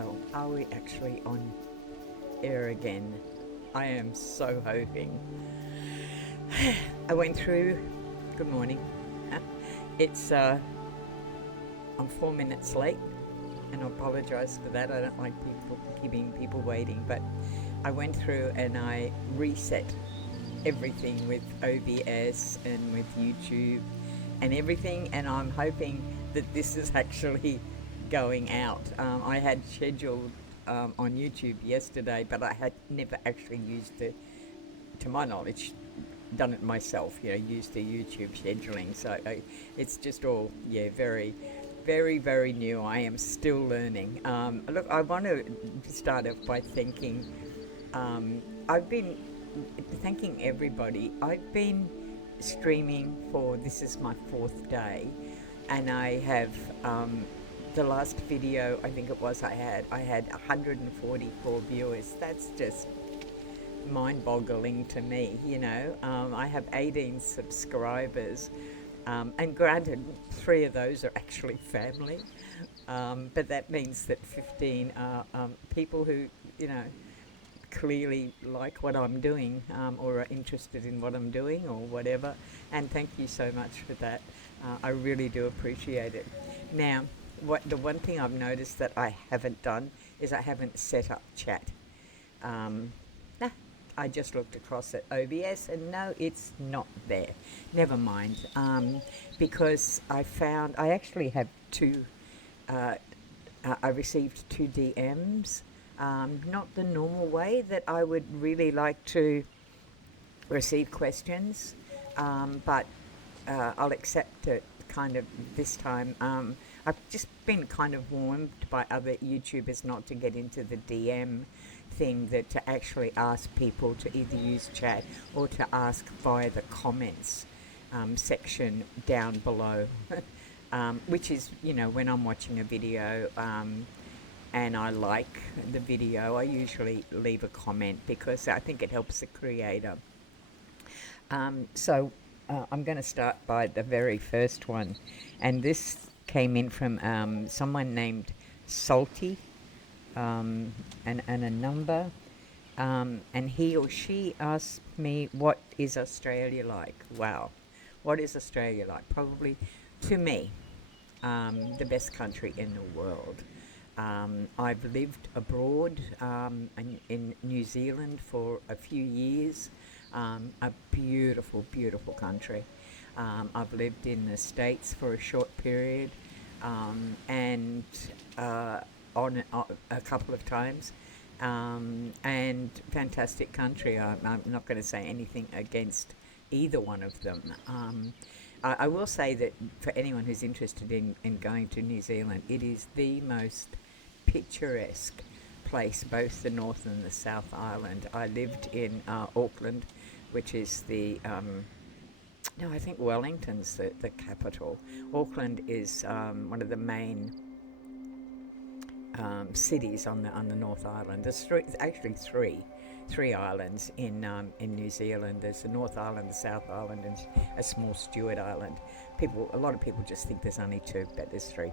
Well, are we actually on air again? I am so hoping. I went through. Good morning. It's I'm 4 minutes late, and I apologise for that. I don't like people keeping people waiting, but I went through and I reset everything with OBS and with YouTube and everything, and I'm hoping that this is actually going out. I had scheduled on YouTube yesterday, but I had never actually used it, to my knowledge, done it myself. Used the YouTube scheduling. So it's just all very, very, very new. I am still learning. Look, I want to start off by thanking. I've been thanking everybody. I've been streaming for this is my fourth day, and I have the last video I think it was I had 144 viewers. That's just mind-boggling to me. I have 18 subscribers, and granted, 3 of those are actually family, but that means that 15 are people who clearly like what I'm doing, or are interested in what I'm doing or whatever, and thank you so much for that. I really do appreciate it. Now, the one thing I've noticed that I haven't done is I haven't set up chat. I just looked across at OBS and no, it's not there. Never mind, because I found I actually have I received 2 DMs. Not the normal way that I would really like to receive questions, but I'll accept it kind of this time. I've just been kind of warned by other YouTubers not to get into the DM thing, that to actually ask people to either use chat or to ask via the comments section down below, which is, when I'm watching a video and I like the video, I usually leave a comment because I think it helps the creator. So I'm going to start by the very first one, and this came in from someone named Salty, and a number, and he or she asked me, what is Australia like? Wow, what is Australia like? Probably, to me, the best country in the world. I've lived abroad in New Zealand for a few years. A beautiful, beautiful country. I've lived in the States for a short period, and on a couple of times, and fantastic country. I'm not going to say anything against either one of them. I will say that for anyone who's interested in going to New Zealand, it is the most picturesque place, both the North and the South Island. I lived in Auckland, which is I think Wellington's the capital. Auckland is one of the main cities on the North Island. There's actually three islands in New Zealand. There's the North Island, the South Island, and a small Stewart Island. A lot of people just think there's only 2, but there's 3.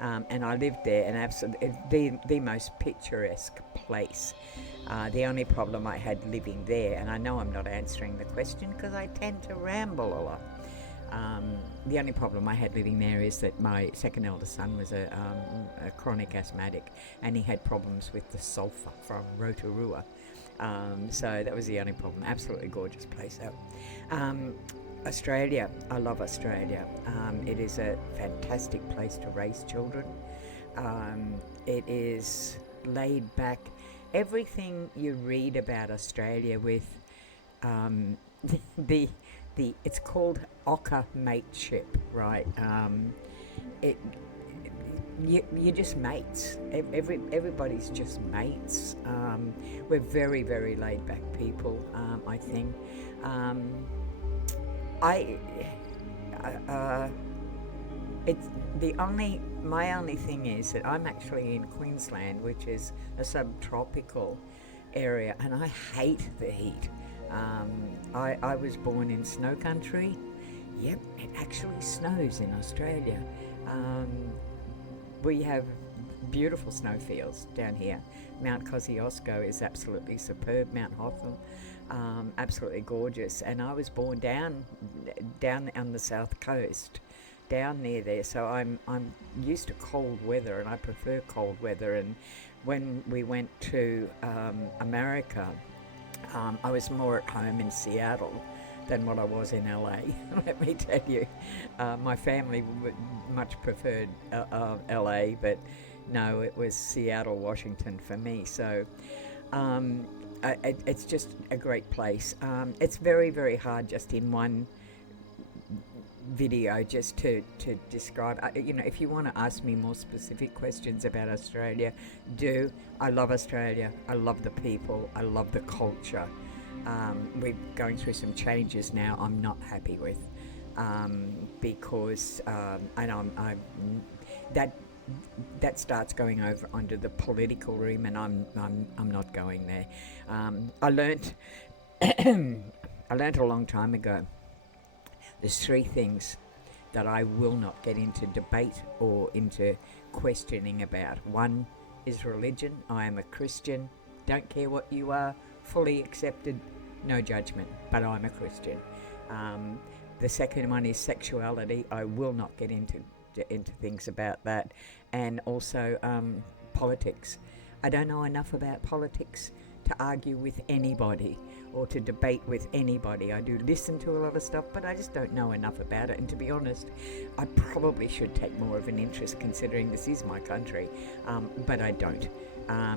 And I lived there, and absolutely the most picturesque place. The only problem I had living there, and I know I'm not answering the question because I tend to ramble a lot. The only problem I had living there is that my second eldest son was a chronic asthmatic, and he had problems with the sulphur from Rotorua. So that was the only problem. Absolutely gorgeous place though. Australia, I love Australia. It is a fantastic place to raise children. It is laid back. Everything you read about Australia with it's called ochre mateship, right? You're just mates. Everybody's just mates. We're very, very laid back people, I think. My only thing is that I'm actually in Queensland, which is a subtropical area, and I hate the heat. I was born in snow country. Yep, it actually snows in Australia. We have beautiful snowfields down here. Mount Kosciuszko is absolutely superb. Mount Hotham, absolutely gorgeous. And I was born down on the south coast, down near there. So I'm used to cold weather, and I prefer cold weather. And when we went to America, I was more at home in Seattle than what I was in LA. Let me tell you, my family much preferred LA, but no, it was Seattle, Washington for me. So it's just a great place. It's very, very hard just in one video just to describe. If you want to ask me more specific questions about Australia, do. I love Australia. I love the people. I love the culture. We're going through some changes now I'm not happy with, because and that starts going over under the political room, and I'm not going there. I learnt I learnt a long time ago. There's three things that I will not get into debate or into questioning about. One is religion. I am a Christian. Don't care what you are. Fully accepted. No judgment. But I'm a Christian. The second one is sexuality. I will not get into things about that. And also politics. I don't know enough about politics to argue with anybody or to debate with anybody. I do listen to a lot of stuff, but I just don't know enough about it. And to be honest, I probably should take more of an interest, considering this is my country, but I don't.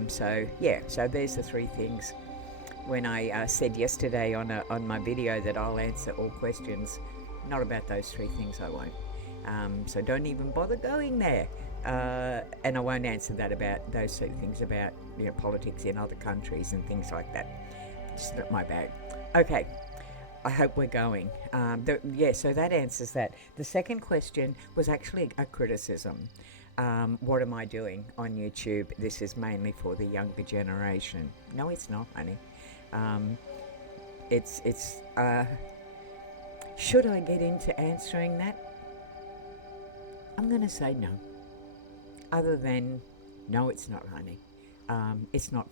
So there's the three things. When I said yesterday on my video that I'll answer all questions, not about those three things, I won't. So don't even bother going there. And I won't answer that about those two things about politics in other countries and things like that. Just not my bag. Okay, I hope we're going. So that answers that. The second question was actually a criticism. What am I doing on YouTube? This is mainly for the younger generation. No, it's not, honey. Should I get into answering that? I'm going to say no. Other than, no, it's not, honey. It's not.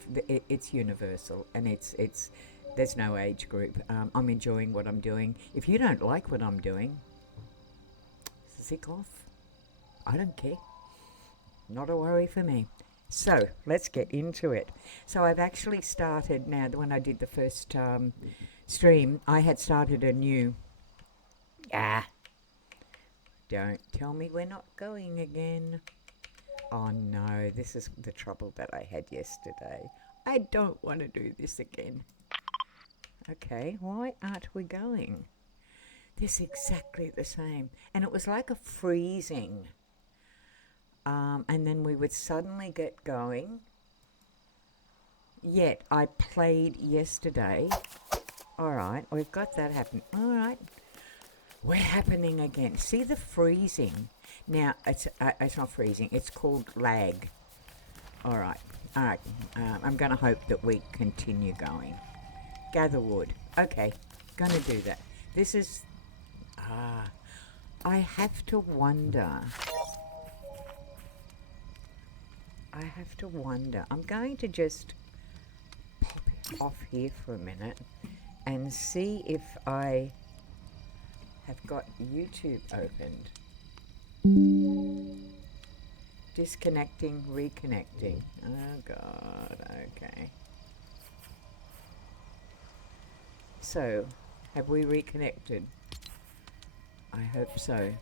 It's universal, and it's. There's no age group. I'm enjoying what I'm doing. If you don't like what I'm doing, sick off. I don't care. Not a worry for me. So let's get into it. So I've actually started now. When I did the first stream, I had started a new. Don't tell me we're not going again. Oh no, this is the trouble that I had yesterday. I don't want to do this again. Okay, why aren't we going? This is exactly the same. And it was like a freezing. And then we would suddenly get going. Yet I played yesterday. All right, we've got that happening. All right, we're happening again. See the freezing? Now, it's not freezing. It's called lag. All right. I'm going to hope that we continue going. Gather wood. Okay, going to do that. This is... I have to wonder. I'm going to just pop it off here for a minute and see if I have got YouTube opened. Disconnecting, reconnecting. Oh God, okay. So, have we reconnected? I hope so.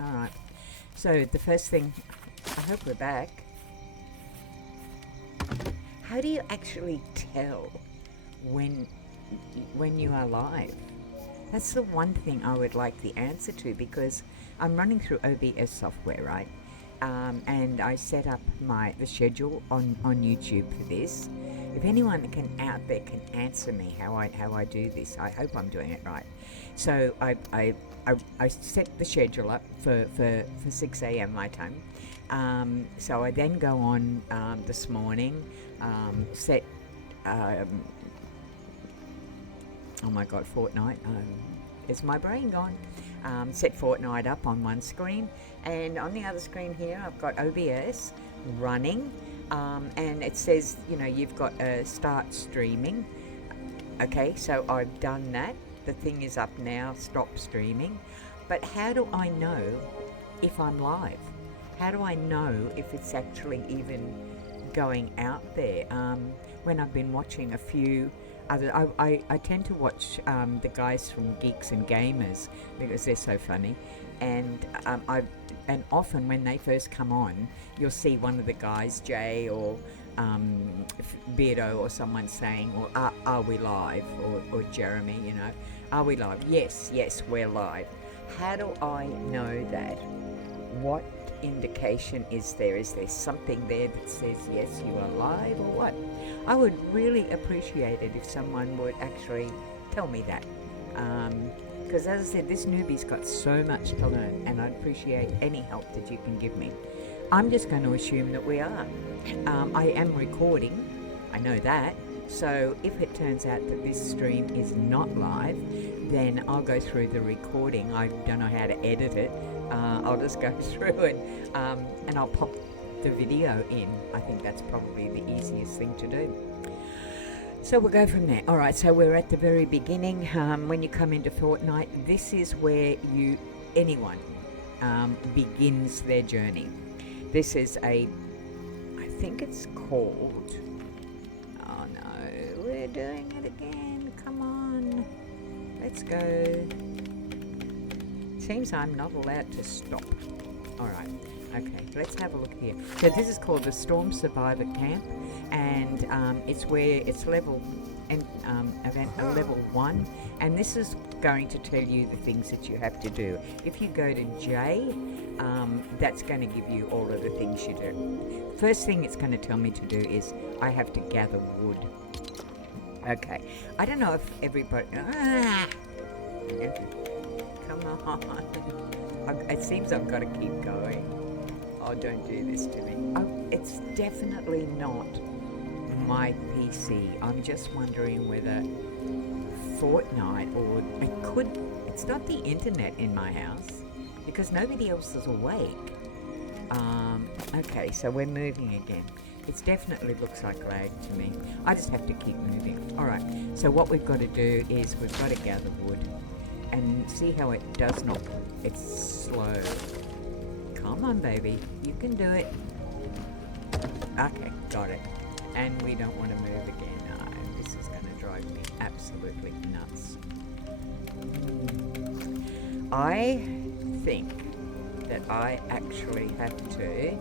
Alright, so the first thing, I hope we're back. How do you actually tell when you are live? That's the one thing I would like the answer to, because I'm running through OBS software, right? And I set up the schedule on YouTube for this. If anyone out there can answer me how I do this, I hope I'm doing it right. So I set the schedule up for 6 a.m. my time. So I then go on this morning, set. Oh my God, Fortnite. Is my brain gone? set Fortnite up on one screen, and on the other screen here I've got OBS running, and it says, you know, you've got start streaming. Okay, so I've done that. The thing is up now, stop streaming. But how do I know if I'm live? How do I know if it's actually even going out there? When I've been watching a few other, I tend to watch the guys from Geeks and Gamers because they're so funny, and and often when they first come on, you'll see one of the guys, Jay or Beardo or someone saying, well, are we live? Or Jeremy, you know, are we live? Yes, we're live. How do I know that? What indication is there? Is there something there that says, yes, you are live, or what? I would really appreciate it if someone would actually tell me that. Because as I said, this newbie's got so much to learn, and I'd appreciate any help that you can give me. I'm just going to assume that we are. I am recording, I know that. So if it turns out that this stream is not live, then I'll go through the recording. I don't know how to edit it. I'll just go through and I'll pop the video in. I think that's probably the easiest thing to do. So we'll go from there. All right, so we're at the very beginning. When you come into Fortnite, this is where anyone begins their journey. This is I think it's called, oh no, we're doing it again. Come on, let's go. Seems I'm not allowed to stop. All right, okay, let's have a look here. So this is called the Storm Survivor Camp, and it's where it's level and event level 1, and this is going to tell you the things that you have to do. If you go to J, that's going to give you all of the things you do. First thing it's going to tell me to do is I have to gather wood. Okay, I don't know if everybody. Come on. It seems I've got to keep going. Oh, don't do this to me. Oh, it's definitely not my PC. I'm just wondering whether Fortnite, or it's not the internet in my house because nobody else is awake. Okay, so we're moving again. It definitely looks like lag to me. I just have to keep moving. Alright, so what we've got to do is we've got to gather wood. And see how it does not, it's slow. Come on, baby, you can do it. Okay, got it. And we don't want to move again. And this is going to drive me absolutely nuts. I think that I actually have to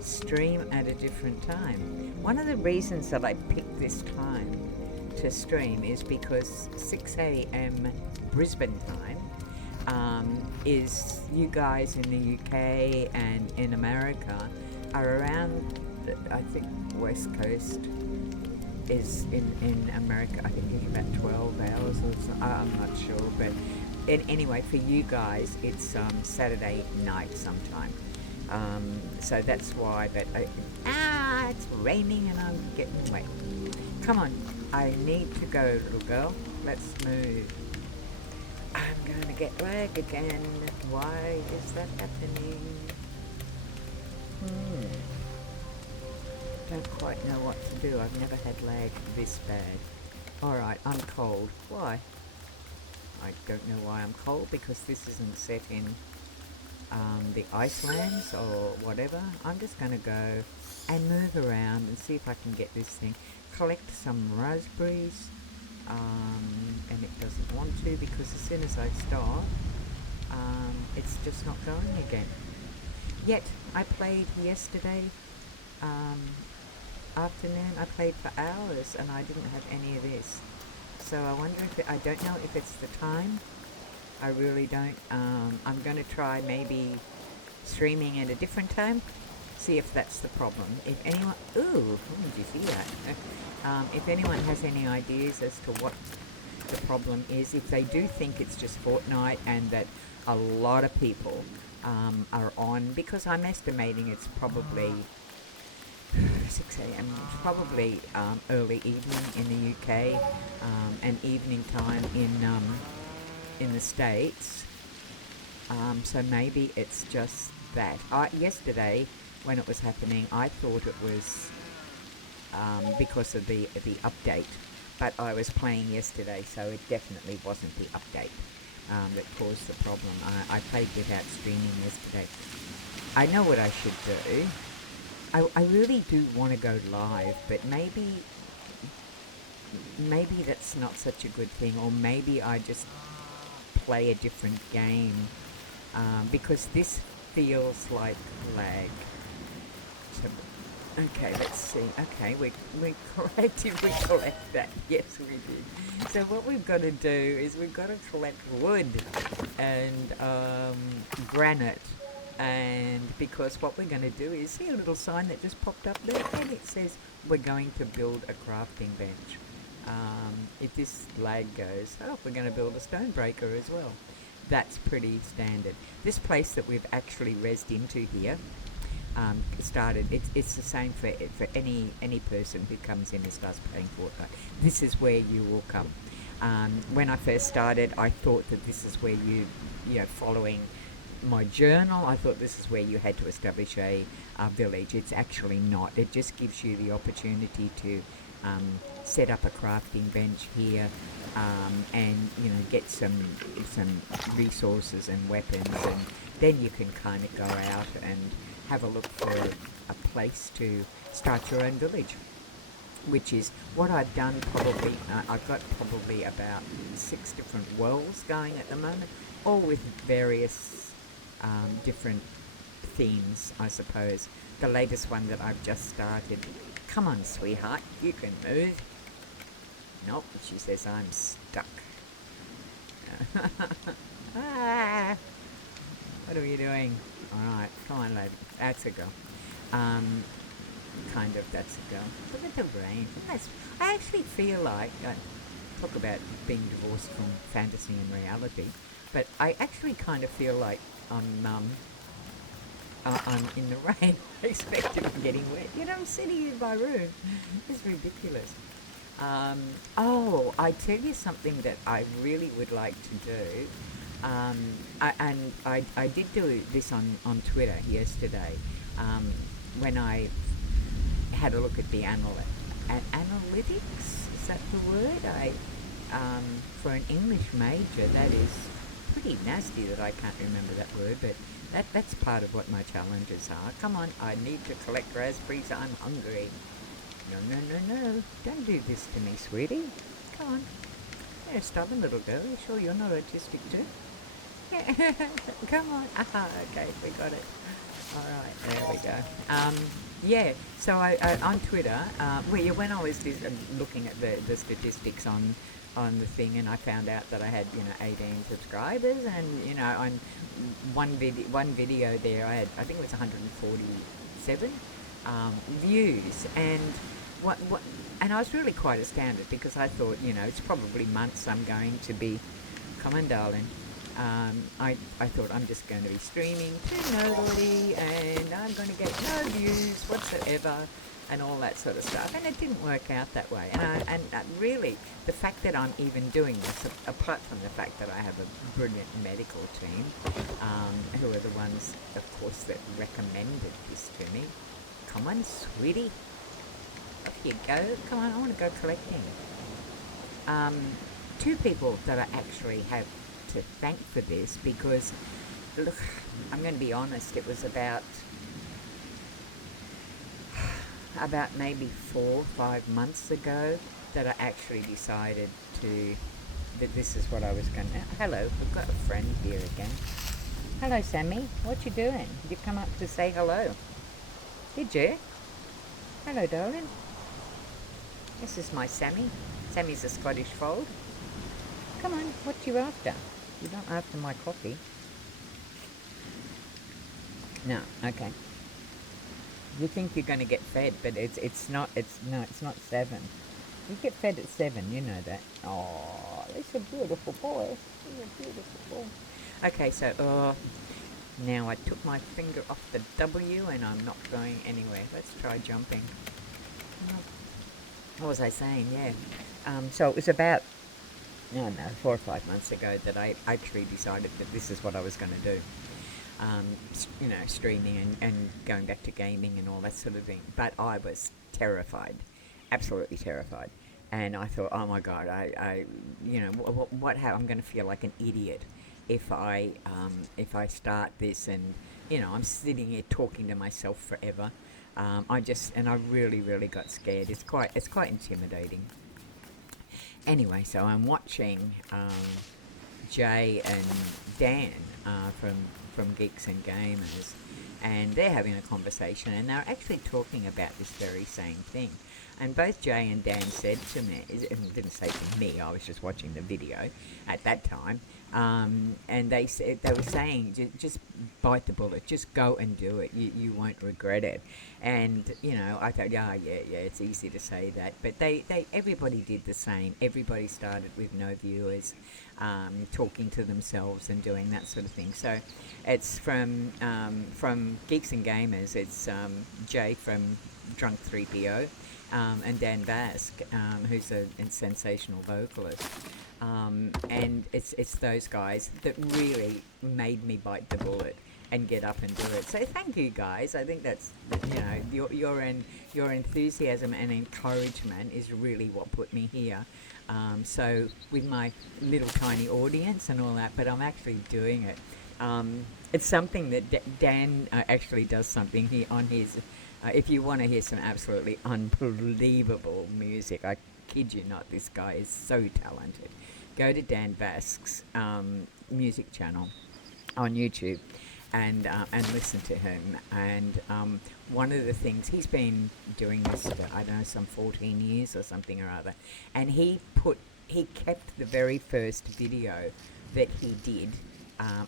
stream at a different time. One of the reasons that I picked this time to stream is because 6 a.m. Brisbane time is, you guys in the UK and in America are around, I think West Coast is in America, I think it's about 12 hours or so, I'm not sure, but anyway, for you guys it's Saturday night sometime. So that's why, but it's raining and I'm getting wet. Come on, I need to go, little girl. Let's move. I'm going to get lag again. Why is that happening? Don't quite know what to do. I've never had lag this bad. Alright, I'm cold. Why? I don't know why I'm cold, because this isn't set in the Icelands or whatever. I'm just going to go and move around and see if I can get this thing. Collect some raspberries. And it doesn't want to, because as soon as I start, it's just not going again. Yet, I played yesterday afternoon. I played for hours and I didn't have any of this. So I wonder if I don't know if it's the time. I really don't. I'm going to try maybe streaming at a different time. See if that's the problem. If anyone, ooh, did you see that? If anyone has any ideas as to what the problem is, if they do think it's just Fortnite and that a lot of people are on, because I'm estimating it's probably 6 a.m. It's probably early evening in the UK and evening time in the States. So maybe it's just that. Yesterday, when it was happening, I thought it was because of the update, but I was playing yesterday, so it definitely wasn't the update that caused the problem. I played without streaming yesterday. I know what I should do. I really do want to go live, but maybe that's not such a good thing, or maybe I just play a different game, because this feels like lag. So, okay, let's see. Okay, we corrected, we collect that. Yes, we did. So what we've got to do is we've got to collect wood and granite. And because what we're going to do is, see a little sign that just popped up there, and it says we're going to build a crafting bench. If this lag goes, we're going to build a stone breaker as well. That's pretty standard. This place that we've actually rezzed into here, started, it's the same for any person who comes in and starts playing Fortnite. This is where you will come. When I first started, I thought that this is where following my journal, I thought this is where you had to establish a village. It's actually not. It just gives you the opportunity to set up a crafting bench here, and get some resources and weapons, and then you can kind of go out and have a look for a place to start your own village, which is what I've done. Probably I've got probably about 6 different worlds going at the moment, all with various different themes, I suppose. The latest one that I've just started. Come on, sweetheart, you can move. Nope, she says I'm stuck. What are you doing? Alright, come on, lady. That's a go. Kind of, that's a go. Look at the rain. I actually feel like, talk about being divorced from fantasy and reality, but I actually kind of feel like I'm in the rain. I expected I'm getting wet. I'm sitting in my room. It's ridiculous. I tell you something that I really would like to do. I did do this on Twitter yesterday, when I had a look at the analytics. Is that the word? For an English major, that is pretty nasty that I can't remember that word, but that's part of what my challenges are. Come on, I need to collect raspberries. I'm hungry. No. Don't do this to me, sweetie. Come on. You're a stubborn little girl. You sure you're not autistic too? Yeah. Come on. Okay, we got it. All right, there we go. So I on Twitter, when I was looking at the statistics on the thing, and I found out that I had 18 subscribers, and on one video there I think it was 147 views, and and I was really quite astounded, because I thought it's probably months I'm going to be, come on darling, I thought I'm just going to be streaming to nobody, and I'm going to get no views whatsoever, and all that sort of stuff, and it didn't work out that way. And really, the fact that I'm even doing this, apart from the fact that I have a brilliant medical team, who are the ones, of course, that recommended this to me. Come on, sweetie. Off you go. Come on, I want to go collecting. 2 people that I actually have to thank for this, because, look, I'm going to be honest, it was about maybe 4 or 5 months ago that I actually decided that this is what I was going to... Hello, we've got a friend here again. Hello, Sammy. What you doing? Did you come up to say hello? Did you? Hello, darling. This is my Sammy. Sammy's a Scottish fold. Come on, what you after? You're not after my coffee. No, okay. You think you're going to get fed, but it's not 7. You get fed at 7, you know that. Oh, that's a beautiful boy. He's a beautiful boy. Okay, so now I took my finger off the W and I'm not going anywhere. Let's try jumping. What was I saying? Yeah. So it was about I don't know, 4 or 5 months ago that I actually decided that this is what I was going to do. Streaming and going back to gaming and all that sort of thing. But I was terrified, absolutely terrified. And I thought, oh my God, how I'm going to feel like an idiot if I start this and, I'm sitting here talking to myself forever. I really, really got scared. It's quite intimidating. Anyway, so I'm watching Jay and Dan from Geeks and Gamers, and they're having a conversation, and they're actually talking about this very same thing. And both Jay and Dan said to me, it didn't say to me, I was just watching the video at that time, and they were saying, just bite the bullet, just go and do it. You won't regret it. And I thought, yeah, it's easy to say that, but everybody did the same. Everybody started with no viewers, talking to themselves and doing that sort of thing. So it's from Geeks and Gamers. It's Jay from Drunk 3PO. And Dan Vasc, who's a sensational vocalist. And it's those guys that really made me bite the bullet and get up and do it. So thank you, guys. I think that's, your enthusiasm and encouragement is really what put me here. So with my little tiny audience and all that, but I'm actually doing it. It's something that Dan actually does something here on his. If you want to hear some absolutely unbelievable music, I kid you not, this guy is so talented. Go to Dan Vasc's music channel on YouTube and listen to him. And one of the things, he's been doing this for, I don't know, some 14 years or something or other. And he kept the very first video that he did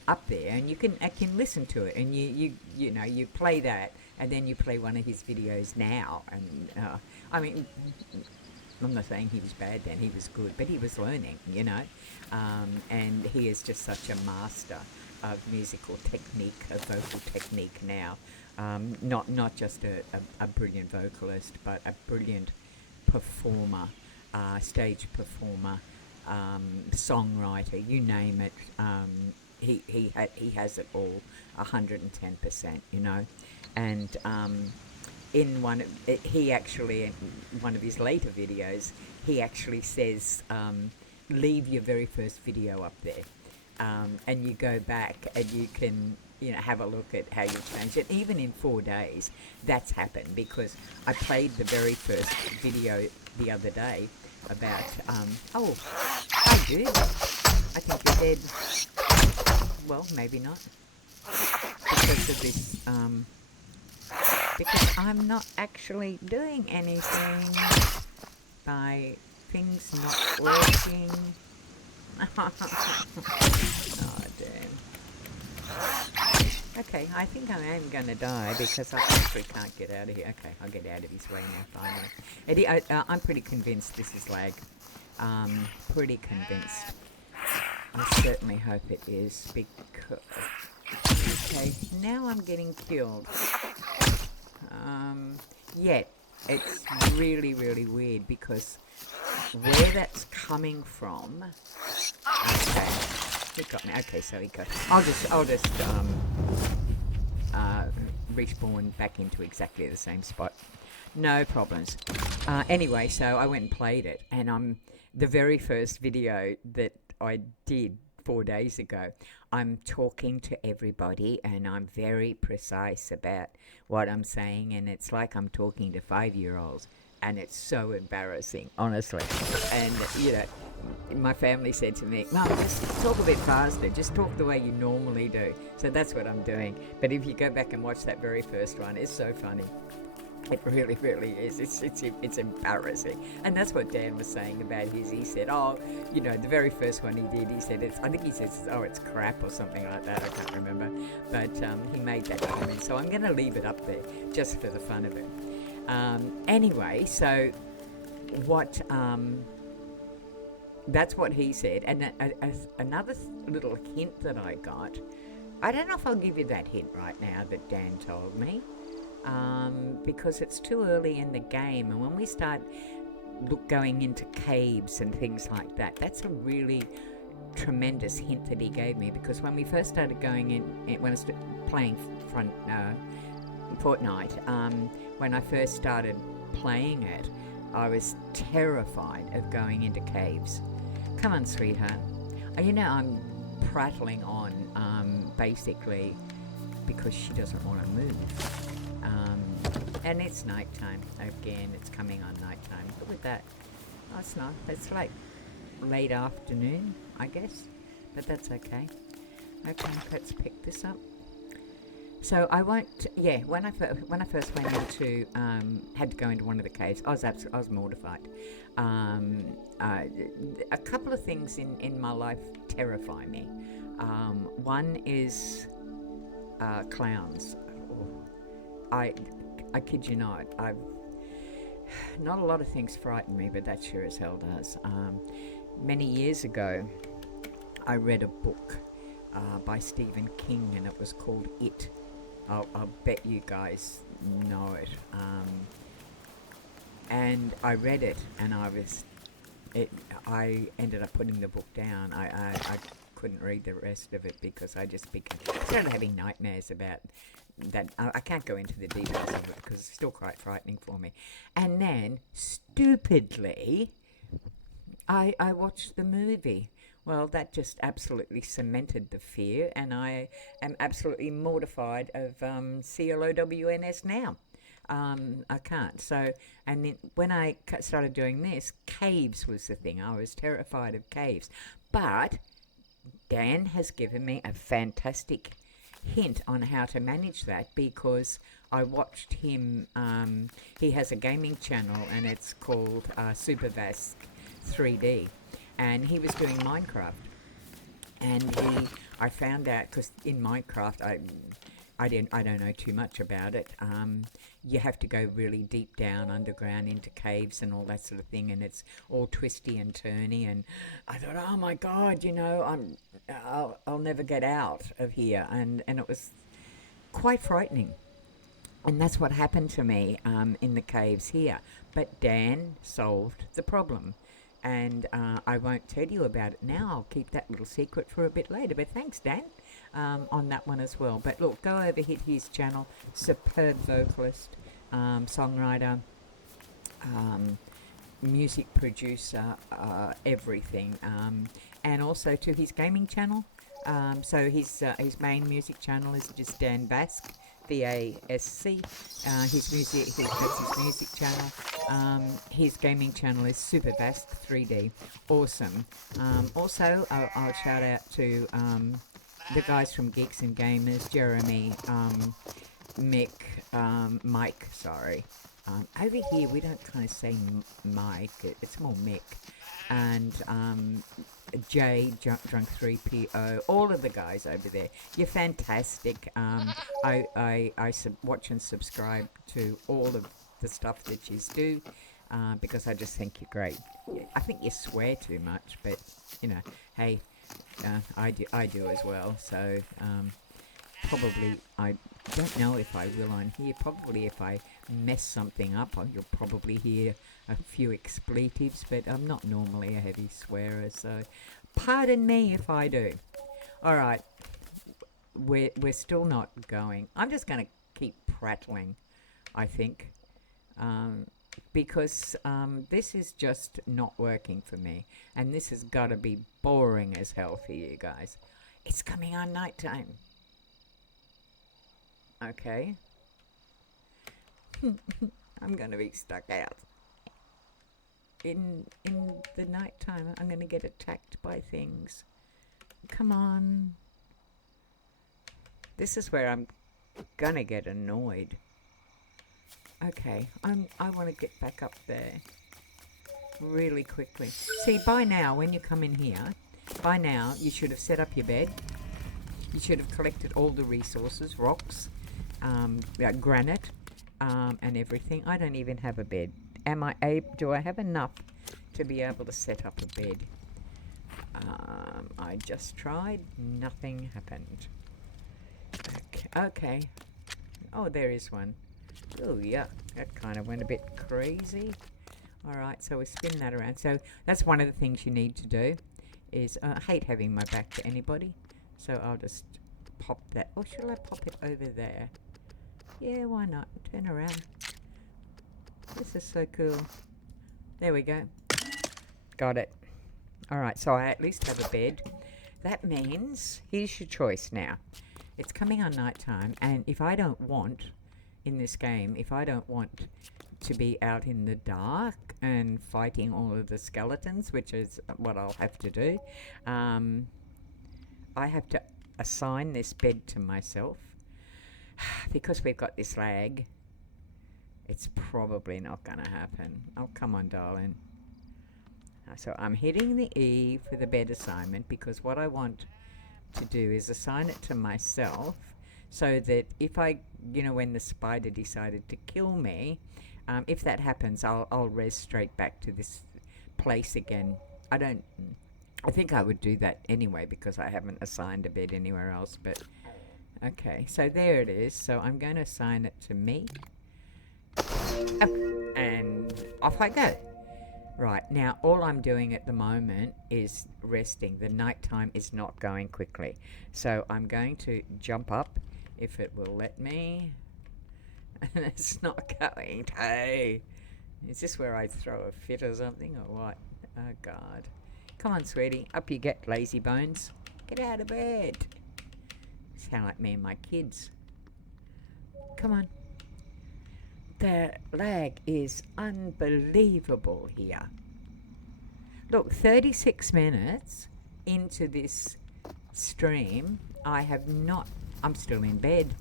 up there, and I can listen to it, and you play that, and then you play one of his videos now, and I'm not saying he was bad then, he was good, but he was learning, and he is just such a master of musical technique, of vocal technique now. Not just a brilliant vocalist, but a brilliant performer, stage performer, songwriter, you name it. He has it all, 110%, and in one of his later videos, he actually says, leave your very first video up there, and you go back and you can have a look at how you changed it. Even in 4 days, that's happened, because I played the very first video the other day about hi dude, I think you're dead. Well, maybe not, because of this, because I'm not actually doing anything by things not working. Oh, damn. Okay, I think I am going to die because I actually can't get out of here. Okay, I'll get out of his way now, finally. Eddie, I'm pretty convinced this is lag. Pretty convinced. I certainly hope it is, because... Okay, now I'm getting killed. Yet, it's really, really weird, because where that's coming from... Okay, he got me. Okay, so he got... I'll just respawn back into exactly the same spot. No problems. Anyway, so I went and played it, and the very first video that I did 4 days ago, I'm talking to everybody, and I'm very precise about what I'm saying, and it's like I'm talking to 5-year-olds, and it's so embarrassing, honestly. And my family said to me, "Mum, just talk a bit faster, just talk the way you normally do." So that's what I'm doing. But if you go back and watch that very first one, it's so funny. It really, really is. It's embarrassing. And that's what Dan was saying about his. He said, the very first one he did, he said, I think he says, it's crap or something like that. I can't remember. But he made that comment. So I'm going to leave it up there just for the fun of it. Anyway, so that's what he said. And another little hint that I got, I don't know if I'll give you that hint right now that Dan told me. Because it's too early in the game, and when we start going into caves and things like that. That's a really tremendous hint that he gave me, because when we first started going in, when I was playing Fortnite, when I first started playing it, I was terrified of going into caves. Come on, sweetheart. You know, I'm prattling on, basically, because she doesn't want to move. And it's nighttime again. It's coming on nighttime. But with that, oh, it's not. It's like late afternoon, I guess. But that's okay. Okay, let's pick this up. So I won't. Yeah, when I first went into had to go into one of the caves, I was mortified. A couple of things in my life terrify me. One is clowns. I kid you not. Not a lot of things frighten me, but that sure as hell does. Many years ago, I read a book by Stephen King, and it was called It. I'll bet you guys know it. And I read it, and I ended up putting the book down. I couldn't read the rest of it because I just started having nightmares about that. I can't go into the details of it because it's still quite frightening for me. And then, stupidly, I watched the movie. Well, that just absolutely cemented the fear, and I am absolutely mortified of CLOWNS now. I can't. So, and then when I started doing this, caves was the thing. I was terrified of caves. But Dan has given me a fantastic hint on how to manage that, because I watched him. He has a gaming channel, and it's called Supervask 3D. And he was doing Minecraft, and I found out, because in Minecraft I don't know too much about it. You have to go really deep down underground into caves and all that sort of thing, and it's all twisty and turny. And I thought, oh my God, you know, I'll never get out of here, and it was quite frightening. And that's what happened to me in the caves here. But Dan solved the problem. And I won't tell you about it now. I'll keep that little secret for a bit later. But thanks, Dan, on that one as well. But look, go over, hit his channel. Superb vocalist, songwriter, music producer, everything. And also to his gaming channel. So his main music channel is just Dan Vasc. VASC. His music, that's his music channel. His gaming channel is Supervask 3D. Awesome. Also, I'll shout out to the guys from Geeks and Gamers, Jeremy, Mick, Mike, sorry. Over here, we don't kind of say Mike, it's more Mick. And Jay, Drunk 3PO, all of the guys over there. You're fantastic. I watch and subscribe to all of the stuff that you do, because I just think you're great. I think you swear too much, but, you know, hey, I do as well. So probably, I don't know if I will on here. Probably if I mess something up, you'll probably hear a few expletives, but I'm not normally a heavy swearer, so pardon me if I do. All right, we're still not going. I'm just going to keep prattling, I think, because this is just not working for me, and this has got to be boring as hell for you guys. It's coming on nighttime. Okay. I'm going to be stuck out. In the night time, I'm going to get attacked by things. Come on. This is where I'm going to get annoyed. Okay, I want to get back up there really quickly. See, by now, when you come in here, by now, you should have set up your bed. You should have collected all the resources, rocks, granite, and everything. I don't even have a bed. Do I have enough to be able to set up a bed? I just tried. Nothing happened. Okay. Oh, there is one. Oh, yeah. That kind of went a bit crazy. All right, so we spin that around. So that's one of the things you need to do is, I hate having my back to anybody. So I'll just pop that. Or shall I pop it over there? Yeah, why not? Turn around. This is so cool. There we go. Got it. All right, so I at least have a bed. That means, here's your choice now. It's coming on night time, and if I don't want, in this game, if I don't want to be out in the dark and fighting all of the skeletons, which is what I'll have to do, I have to assign this bed to myself. Because we've got this lag, it's probably not going to happen. Oh, come on, darling. So I'm hitting the E for the bed assignment because what I want to do is assign it to myself so that if I, when the spider decided to kill me, if that happens, I'll res straight back to this place again. I think I would do that anyway because I haven't assigned a bed anywhere else, but okay, so there it is. So I'm going to assign it to me. Oh, and off I go. Right, now all I'm doing at the moment is resting. The nighttime is not going quickly. So I'm going to jump up if it will let me. And it's not going to. Is this where I throw a fit or something or what? Oh, God. Come on, sweetie. Up you get, lazy bones. Get out of bed. Sound like me and my kids. Come on. The lag is unbelievable here. Look, 36 minutes into this stream, I'm still in bed.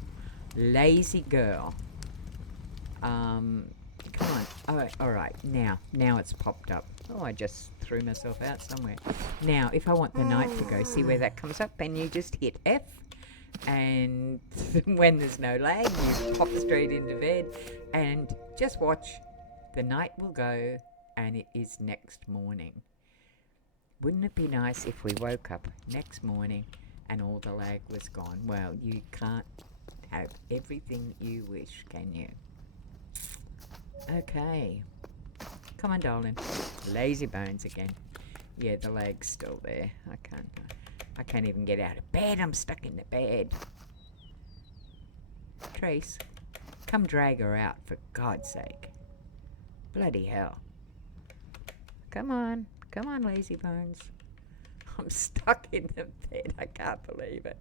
Lazy girl. Come on. All right. Now it's popped up. Oh, I just threw myself out somewhere. Now, if I want the night to go, see where that comes up? And you just hit F. And when there's no lag, you pop straight into bed and just watch. The night will go and it is next morning. Wouldn't it be nice if we woke up next morning and all the lag was gone? Well, you can't have everything you wish, can you? Okay. Come on, darling. Lazy bones again. Yeah, the lag's still there. I can't even get out of bed. I'm stuck in the bed. Trace, come drag her out, for God's sake. Bloody hell. Come on, lazy bones. I'm stuck in the bed. I can't believe it.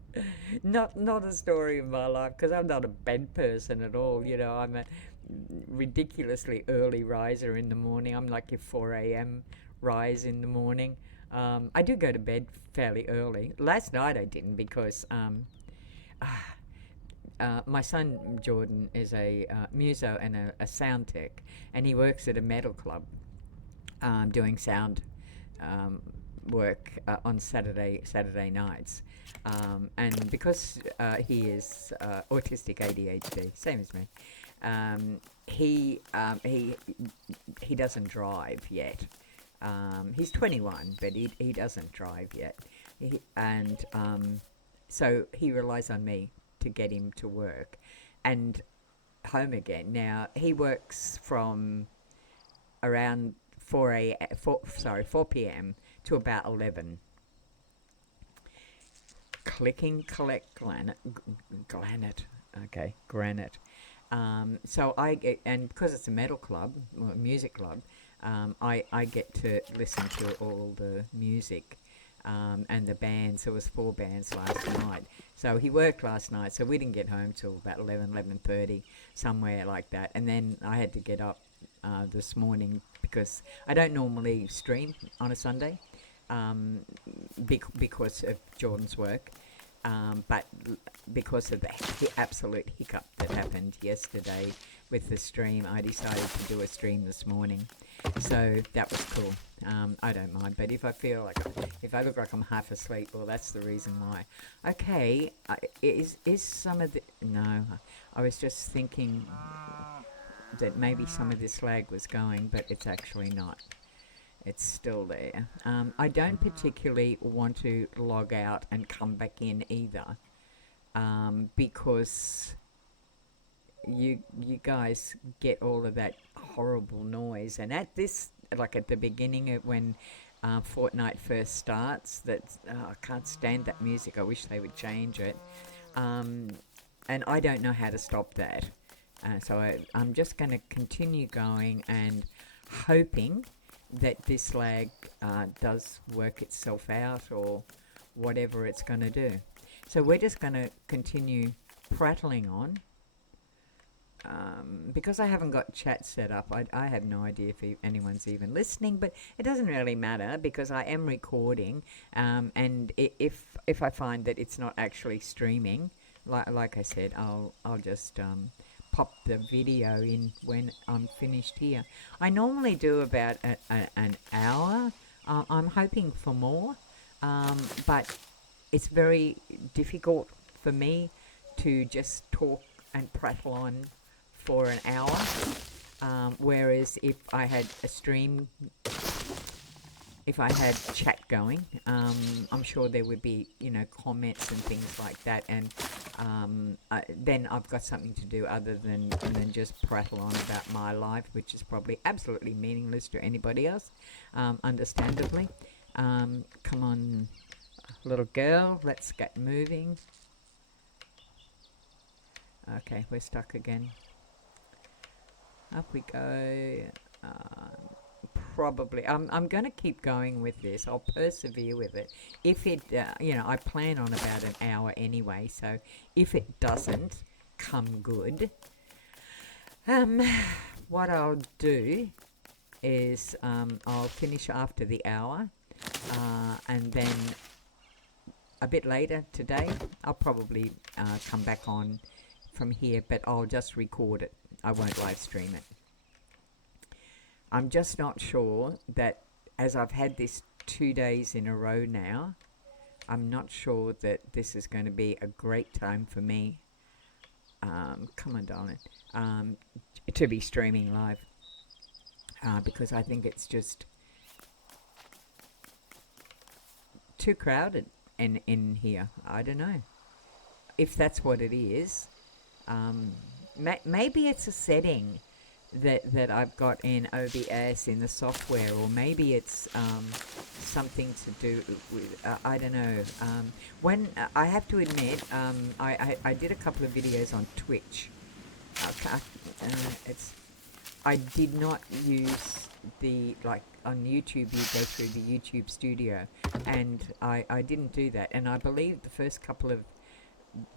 Not a story of my life, because I'm not a bed person at all. I'm a ridiculously early riser in the morning. I'm like your 4 a.m. rise in the morning. I do go to bed fairly early. Last night I didn't because my son Jordan is a muso and a sound tech, and he works at a metal club doing sound work on Saturday nights. And because he is autistic ADHD, same as me, he doesn't drive yet. He's 21, but he doesn't drive yet. So he relies on me to get him to work and home again. Now, he works from around 4 p.m. to about 11. Clicking collect granite. Okay, granite. So I get, and because it's a metal club, or a music club, I get to listen to all the music and the bands. There was 4 bands last night. So he worked last night, so we didn't get home till about 11:30, somewhere like that. And then I had to get up this morning because I don't normally stream on a Sunday because of Jordan's work. But because of the absolute hiccup that happened yesterday with the stream, I decided to do a stream this morning. So that was cool. I don't mind, but if I look like I'm half asleep, well, that's the reason why. Okay, is some of the... No, I was just thinking that maybe some of this lag was going, but it's actually not. It's still there. I don't particularly want to log out and come back in either, because you guys get all of that horrible noise, and at this, like at the beginning of when Fortnite first starts, that I can't stand that music. I wish they would change it. Um, and I don't know how to stop that. I'm just going to continue going and hoping that this lag does work itself out or whatever it's going to do. So we're just going to continue prattling on. Because I haven't got chat set up, I have no idea if anyone's even listening, but it doesn't really matter because I am recording, and if I find that it's not actually streaming, like I said, I'll just pop the video in when I'm finished here. I normally do about an hour. I'm hoping for more, but it's very difficult for me to just talk and prattle on for an hour. Whereas if I had a stream, if I had chat going, I'm sure there would be, comments and things like that, and then I've got something to do other than just prattle on about my life, which is probably absolutely meaningless to anybody else, understandably. Come on, little girl, let's get moving. Okay, we're stuck again. Up we go. Probably. I'm going to keep going with this. I'll persevere with it. If it, I plan on about an hour anyway, so if it doesn't come good, what I'll do is I'll finish after the hour, and then a bit later today, I'll probably come back on from here, but I'll just record it. I won't live stream it. I'm just not sure that, as I've had this 2 days in a row now, I'm not sure that this is going to be a great time for me, come on darling, to be streaming live, because I think it's just too crowded in here. I don't know if that's what it is. Maybe it's a setting that I've got in OBS in the software, or maybe it's something to do with, I don't know. When I have to admit, I did a couple of videos on Twitch. I did not use on YouTube you go through the YouTube studio, and I didn't do that, and I believe the first couple of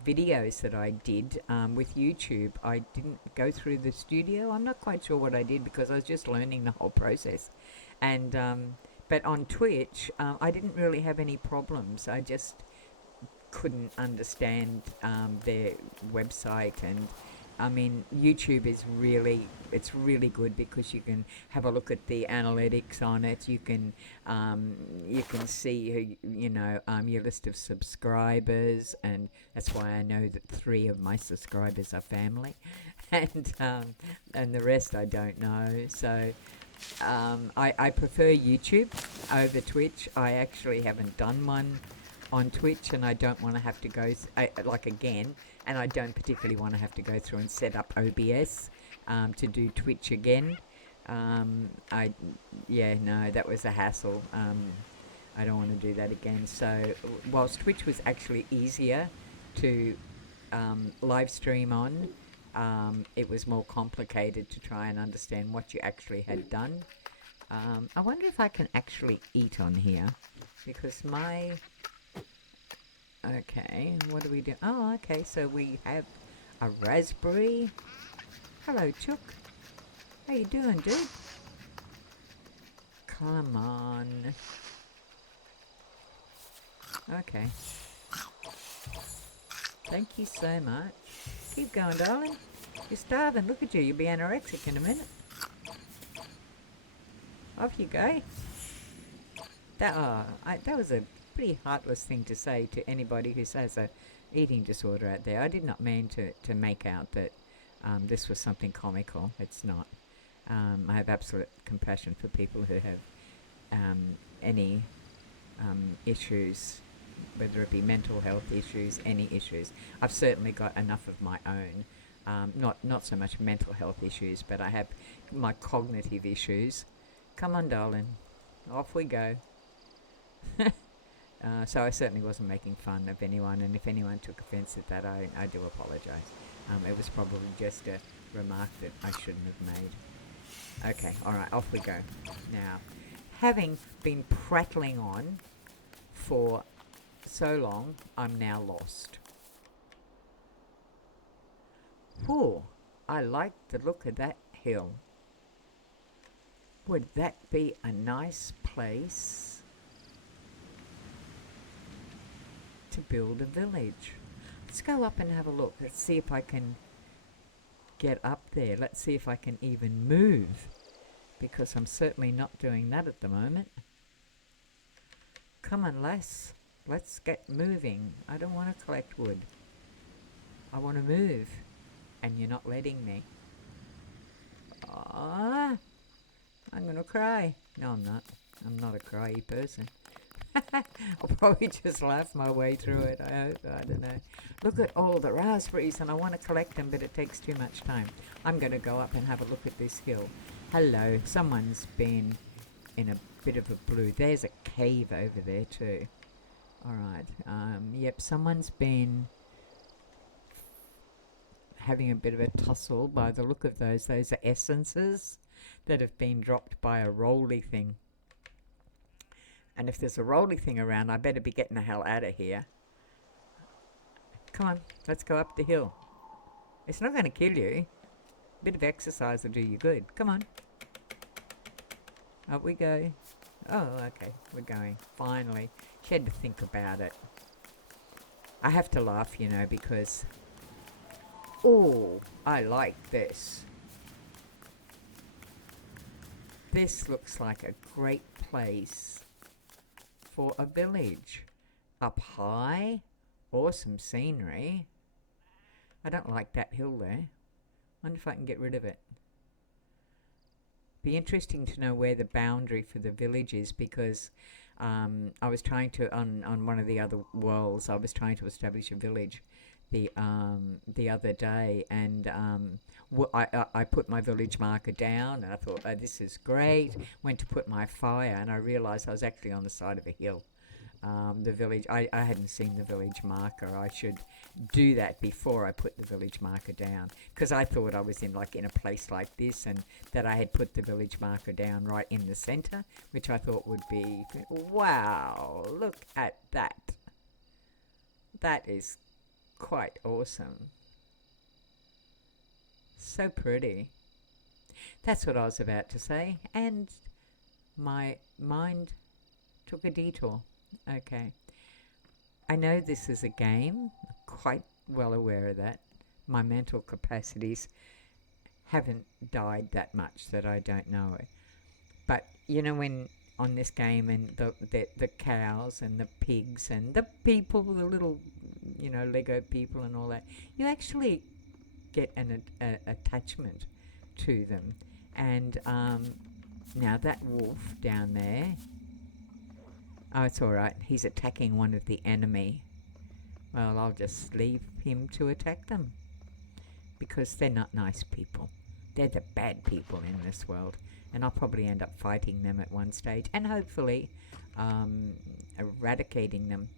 videos that I did with YouTube, I didn't go through the studio. I'm not quite sure what I did because I was just learning the whole process. And but on Twitch, I didn't really have any problems. I just couldn't understand their website, and I mean, YouTube is it's really good because you can have a look at the analytics on it. You can see who, your list of subscribers, and that's why I know that 3 of my subscribers are family, and the rest I don't know. So I prefer YouTube over Twitch. I actually haven't done one on Twitch, and I don't want to have to go again, and I don't particularly want to have to go through and set up OBS to do Twitch again. That was a hassle. I don't want to do that again. So whilst Twitch was actually easier to live stream on, it was more complicated to try and understand what you actually had done. I wonder if I can actually eat on here, because okay, what do we do? Oh, okay, so we have a raspberry. Hello, Chook. How you doing, dude? Come on. Okay. Thank you so much. Keep going, darling. You're starving. Look at you. You'll be anorexic in a minute. Off you go. That was a pretty heartless thing to say to anybody who has a eating disorder out there. I did not mean to make out that this was something comical. It's not. I have absolute compassion for people who have any issues, whether it be mental health issues, any issues. I've certainly got enough of my own. Not so much mental health issues, but I have my cognitive issues. Come on, darling, off we go. So I certainly wasn't making fun of anyone, and if anyone took offence at that, I do apologise. It was probably just a remark that I shouldn't have made. Okay, alright, off we go. Now, having been prattling on for so long, I'm now lost. Whew, I like the look of that hill. Would that be a nice place to build a village? Let's go up and have a look. Let's see if I can get up there. Let's see if I can even move, because I'm certainly not doing that at the moment. Come on, lass. Let's get moving. I don't want to collect wood. I want to move, and you're not letting me. Ah, I'm going to cry. No, I'm not. I'm not a cryy person. I'll probably just laugh my way through it. I hope. I don't know. Look at all the raspberries, and I want to collect them, but it takes too much time. I'm going to go up and have a look at this hill. Hello. Someone's been in a bit of a blue. There's a cave over there too. All right. Yep. Someone's been having a bit of a tussle by the look of those. Those are essences that have been dropped by a roly thing. And if there's a roly thing around, I better be getting the hell out of here. Come on, let's go up the hill. It's not going to kill you. A bit of exercise will do you good. Come on. Up we go. Oh, okay, we're going. Finally. She had to think about it. I have to laugh, you know, because... Oh, I like this. This looks like a great place for a village. Up high, awesome scenery. I don't like that hill there. Wonder if I can get rid of it. Be interesting to know where the boundary for the village is, because I was trying to, on one of the other worlds, I was trying to establish a village the other day, and I put my village marker down, and I thought, oh, this is great. Went to put my fire, and I realised I was actually on the side of a hill. The village, I hadn't seen the village marker. I should do that before I put the village marker down, because I thought I was in a place like this, and that I had put the village marker down right in the centre, which I thought would be, wow, look at that. That is quite awesome. So pretty. That's what I was about to say, and my mind took a detour. Okay. I know this is a game. I'm quite well aware of that. My mental capacities haven't died that much that I don't know it. But, you know, when on this game, and the cows and the pigs and the people, the little, you know, Lego people and all that, you actually get an attachment to them. And now that wolf down there, oh, it's all right. He's attacking one of the enemy. Well, I'll just leave him to attack them, because they're not nice people. They're the bad people in this world, and I'll probably end up fighting them at one stage, and hopefully eradicating them.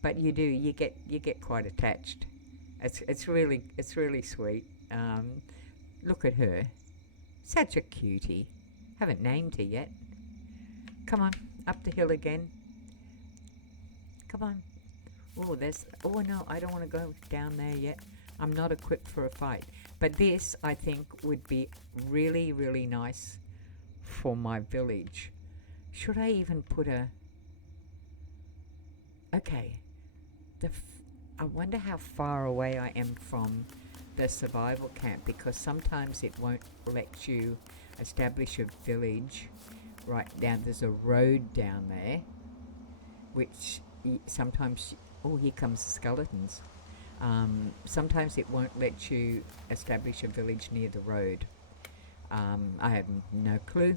But you get quite attached. It's really sweet. Look at her, such a cutie. Haven't named her yet. Come on, up the hill again. Come on. Oh, no, I don't want to go down there yet. I'm not equipped for a fight. But this, I think, would be really, really nice for my village. Should I even put a... Okay. I wonder how far away I am from the survival camp, because sometimes it won't let you establish a village right down. There's a road down there, which sometimes... Oh, here comes skeletons. Sometimes it won't let you establish a village near the road. I have no clue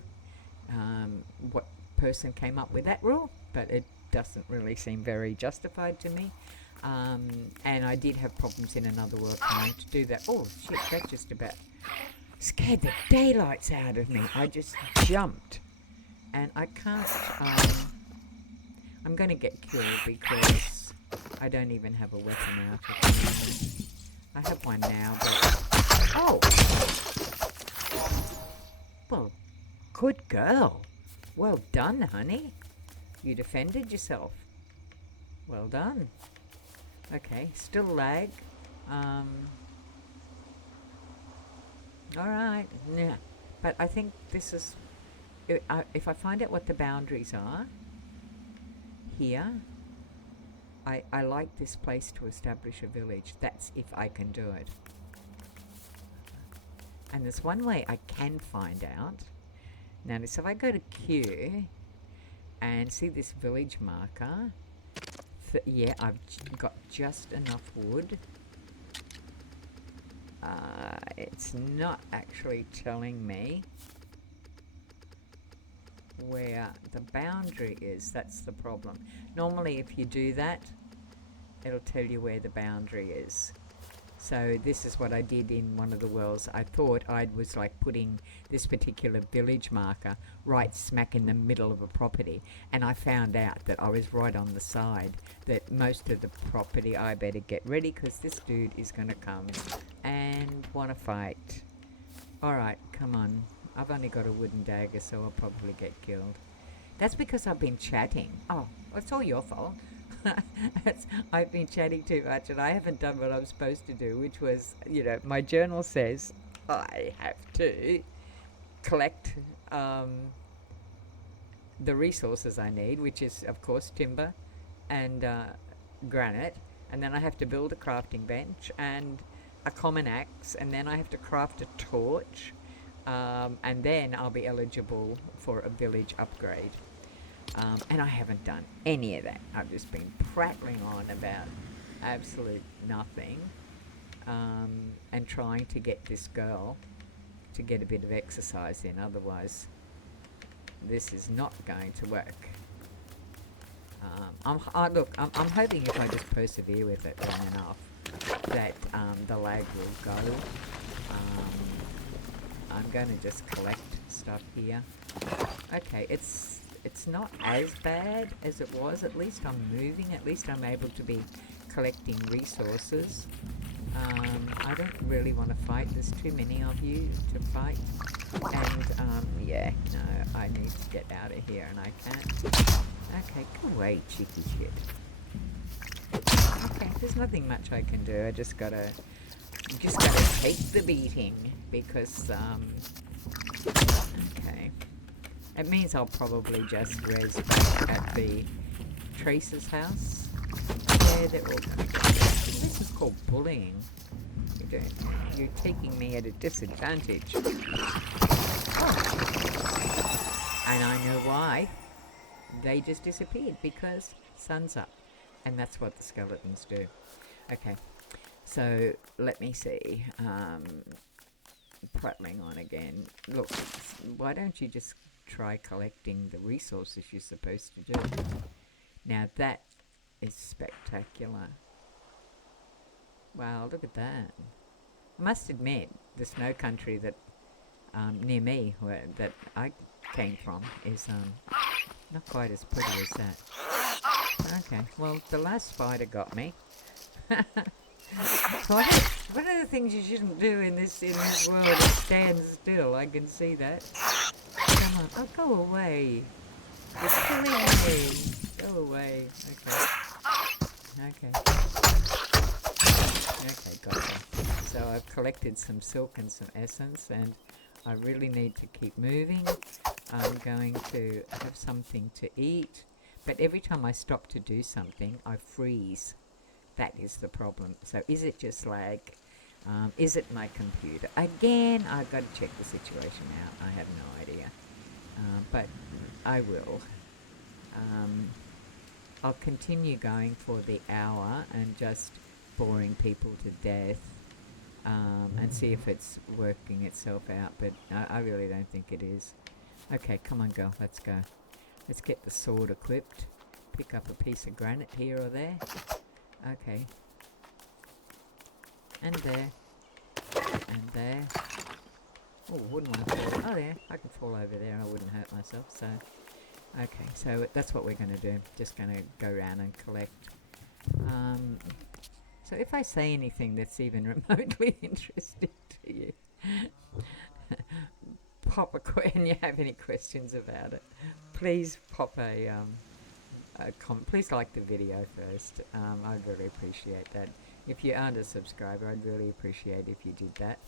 what person came up with that rule, but it doesn't really seem very justified to me. And I did have problems in another world trying to do that. Oh shit, that just about scared the daylights out of me. I just jumped. And I can't, I'm going to get killed because I don't even have a weapon out at the moment. I have one now, but... Oh! Well, good girl. Well done, honey. You defended yourself. Well done. Okay, still lag. Alright, yeah. But I think this is... if I find out what the boundaries are here, I like this place to establish a village. That's if I can do it. And there's one way I can find out. Notice if I go to Q and see this village marker, yeah, I've got just enough wood. It's not actually telling me where the boundary is. That's the problem. Normally if you do that, it'll tell you where the boundary is. So this is what I did in one of the worlds. I thought I was like putting this particular village marker right smack in the middle of a property, and I found out that I was right on the side, that most of the property I better get ready because this dude is going to come and want to fight. Alright, come on. I've only got a wooden dagger, so I'll probably get killed. That's because I've been chatting. Oh, it's all your fault. I've been chatting too much and I haven't done what I'm supposed to do, which was, you know, my journal says I have to collect the resources I need, which is, of course, timber and granite, and then I have to build a crafting bench and a common axe, and then I have to craft a torch, and then I'll be eligible for a village upgrade. And I haven't done any of that. I've just been prattling on about absolute nothing, and trying to get this girl to get a bit of exercise in. Otherwise, this is not going to work. I'm hoping if I just persevere with it long enough that the lag will go. I'm going to just collect stuff here. Okay, it's not as bad as it was. At least I'm moving. At least I'm able to be collecting resources. I don't really want to fight. There's too many of you to fight. And, yeah, no, I need to get out of here and I can't. Okay, go away, cheeky shit. Okay, there's nothing much I can do. I just gotta take the beating because, okay. It means I'll probably just res back at the Tracer's house. Yeah, they're all gonna go. This is called bullying. You're taking me at a disadvantage. Oh. And I know why. They just disappeared because sun's up. And that's what the skeletons do. Okay, so let me see. Prattling on again. Look, why don't you just try collecting the resources you're supposed to do? Now that is spectacular. Wow, look at that. I must admit, the snow country that near me, that I came from, is not quite as pretty as that. Okay, well, the last spider got me. So one of the things you shouldn't do in this world is stand still. I can see that. Come on, oh, go away. You're killing me. Go away. Okay. Okay, gotcha. So I've collected some silk and some essence, and I really need to keep moving. I'm going to have something to eat, but every time I stop to do something, I freeze. That is the problem. So is it just lag? Is it my computer? Again, I've got to check the situation out. I have no idea. But I will. I'll continue going for the hour and just boring people to death, and see if it's working itself out, but I really don't think it is. Okay, come on girl, let's go. Let's get the sword equipped. Pick up a piece of granite here or there. Okay. And there. And there. Oh, wouldn't want to fall. Oh, there. I can fall over there. I wouldn't hurt myself. So, okay. So that's what we're going to do. Just going to go around and collect. So if I say anything that's even remotely interesting to you, and you have any questions about it, please pop a comment. Please like the video first. I'd really appreciate that. If you aren't a subscriber, I'd really appreciate if you did that.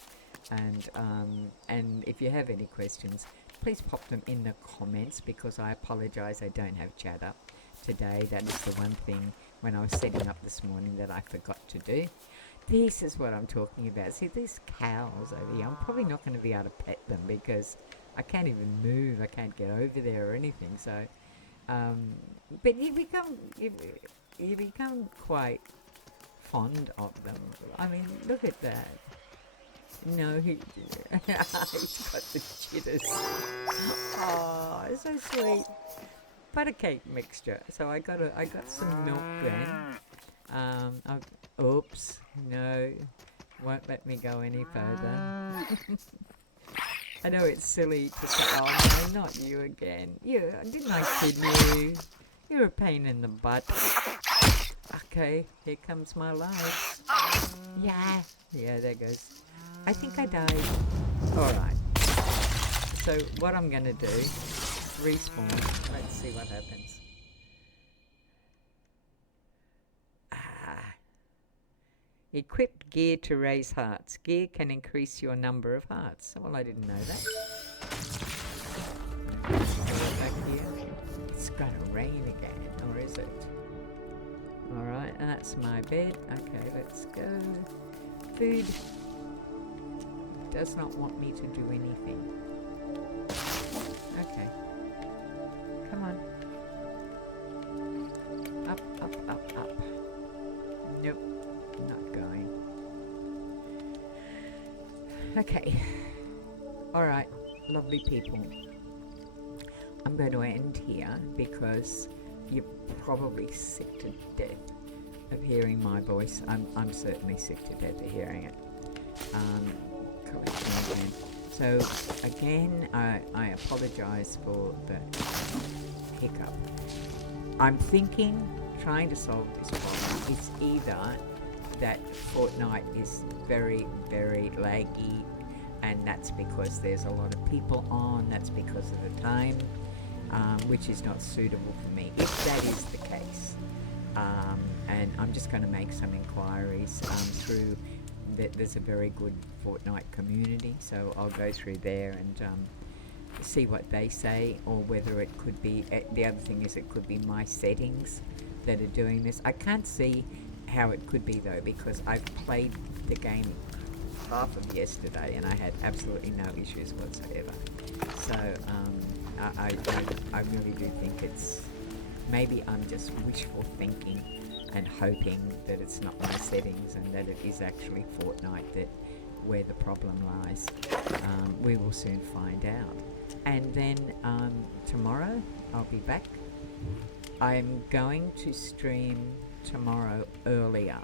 And if you have any questions, please pop them in the comments, because I apologise I don't have chat up today. That is the one thing when I was setting up this morning that I forgot to do. This is what I'm talking about. See, these cows over here, I'm probably not going to be able to pet them because I can't even move. I can't get over there or anything. So, but you become quite fond of them. I mean, look at that. No, he's got the jitters. Oh, it's so sweet. Butter cake mixture. So I got some milk then. Oops, no, won't let me go any further. I know it's silly to say, oh no, not you again. Didn't I kid you? You're a pain in the butt. Okay, here comes my life. Yeah, there goes. I think I died. Alright. So what I'm gonna do, respawn. Let's see what happens. Equip gear to raise hearts. Gear can increase your number of hearts. Well, I didn't know that. Back here. It's gonna rain again, or is it? Alright, and that's my bed. Okay, let's go. Food does not want me to do anything. Okay. Come on. Up, up, up, up. Nope. Not going. Okay. Alright, lovely people. I'm going to end here because you're probably sick to death of hearing my voice. I'm certainly sick to death of hearing it. Collection again. So again, I apologise for the hiccup. I'm trying to solve this problem. It's either that Fortnite is very, very laggy, and that's because there's a lot of people on, that's because of the time, which is not suitable for me, if that is the case. And I'm just going to make some inquiries through, there's a very good Fortnite community, so I'll go through there and see what they say, or whether it could be, the other thing is it could be my settings that are doing this. I can't see how it could be though, because I've played the game half of yesterday and I had absolutely no issues whatsoever. So I really do think it's, maybe I'm just wishful thinking and hoping that it's not my settings and that it is actually Fortnite where the problem lies. We will soon find out. And then tomorrow I'll be back. I'm going to stream tomorrow earlier,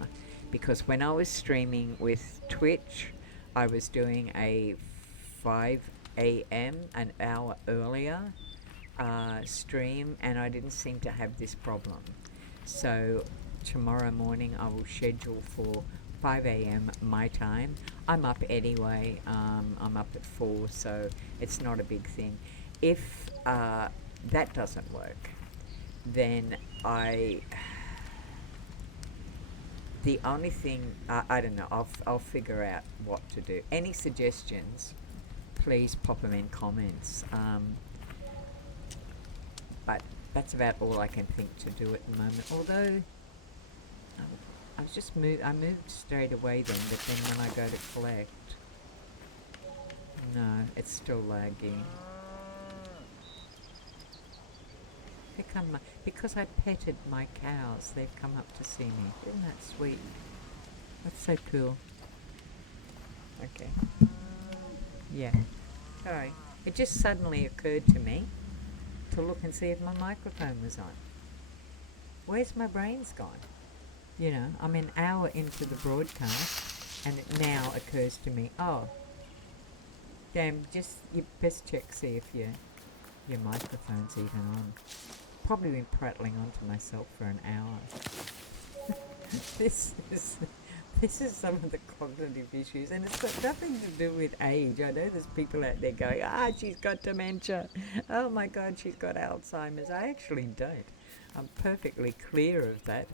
because when I was streaming with Twitch, I was doing a 5 a.m. an hour earlier stream, and I didn't seem to have this problem. So tomorrow morning I will schedule for 5 a.m. my time. I'm up anyway. I'm up at 4, so it's not a big thing. If that doesn't work, then the only thing, I don't know, I'll figure out what to do. Any suggestions, please pop them in comments. But that's about all I can think to do at the moment. Although, I moved straight away then, but then when I go to collect, no, it's still laggy. They come, because I petted my cows, they've come up to see me. Isn't that sweet? That's so cool. Okay. Yeah. Sorry. It just suddenly occurred to me to look and see if my microphone was on. Where's my brains gone? You know, I'm an hour into the broadcast, and it now occurs to me, oh, damn, just you best check, see if your microphone's even on. Probably been prattling on to myself for an hour. this is this is some of the cognitive issues, and it's got nothing to do with age. I know there's people out there going, she's got dementia. Oh my God, she's got Alzheimer's. I actually don't. I'm perfectly clear of that.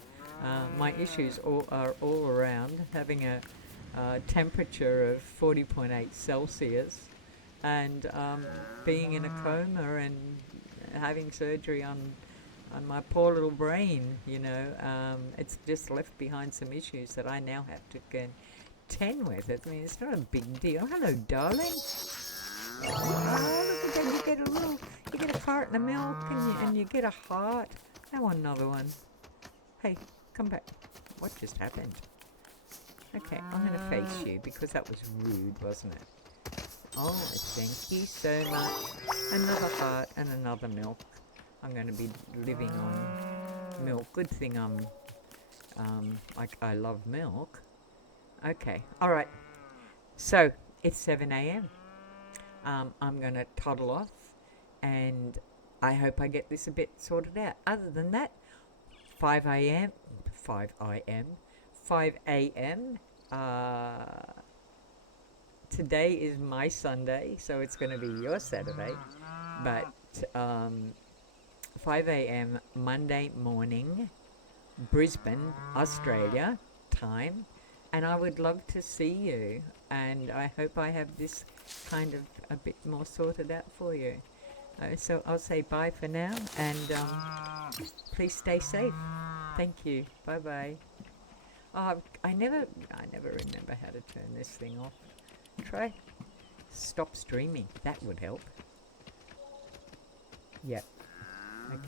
My issues are all around having a temperature of 40.8 Celsius and being in a coma and having surgery on my poor little brain, it's just left behind some issues that I now have to contend with. I mean, it's not a big deal. Hello, darling. Oh, look at that. You get a carton of milk and you get a heart. I want another one. Hey, come back. What just happened? Okay, I'm going to face you because that was rude, wasn't it? Oh, thank you so much. Another heart and another milk. I'm going to be living on milk. Good thing I love milk. Okay, all right. So it's 7 a.m. I'm going to toddle off, and I hope I get this a bit sorted out. Other than that, 5 a.m. Today is my Sunday, so it's going to be your Saturday. But 5 a.m. Monday morning, Brisbane, Australia time, and I would love to see you, and I hope I have this kind of a bit more sorted out for you. So I'll say bye for now, and please stay safe. Thank you. Bye bye. Oh, I never remember how to turn this thing off. Try stop streaming. That would help. Yep. Okay.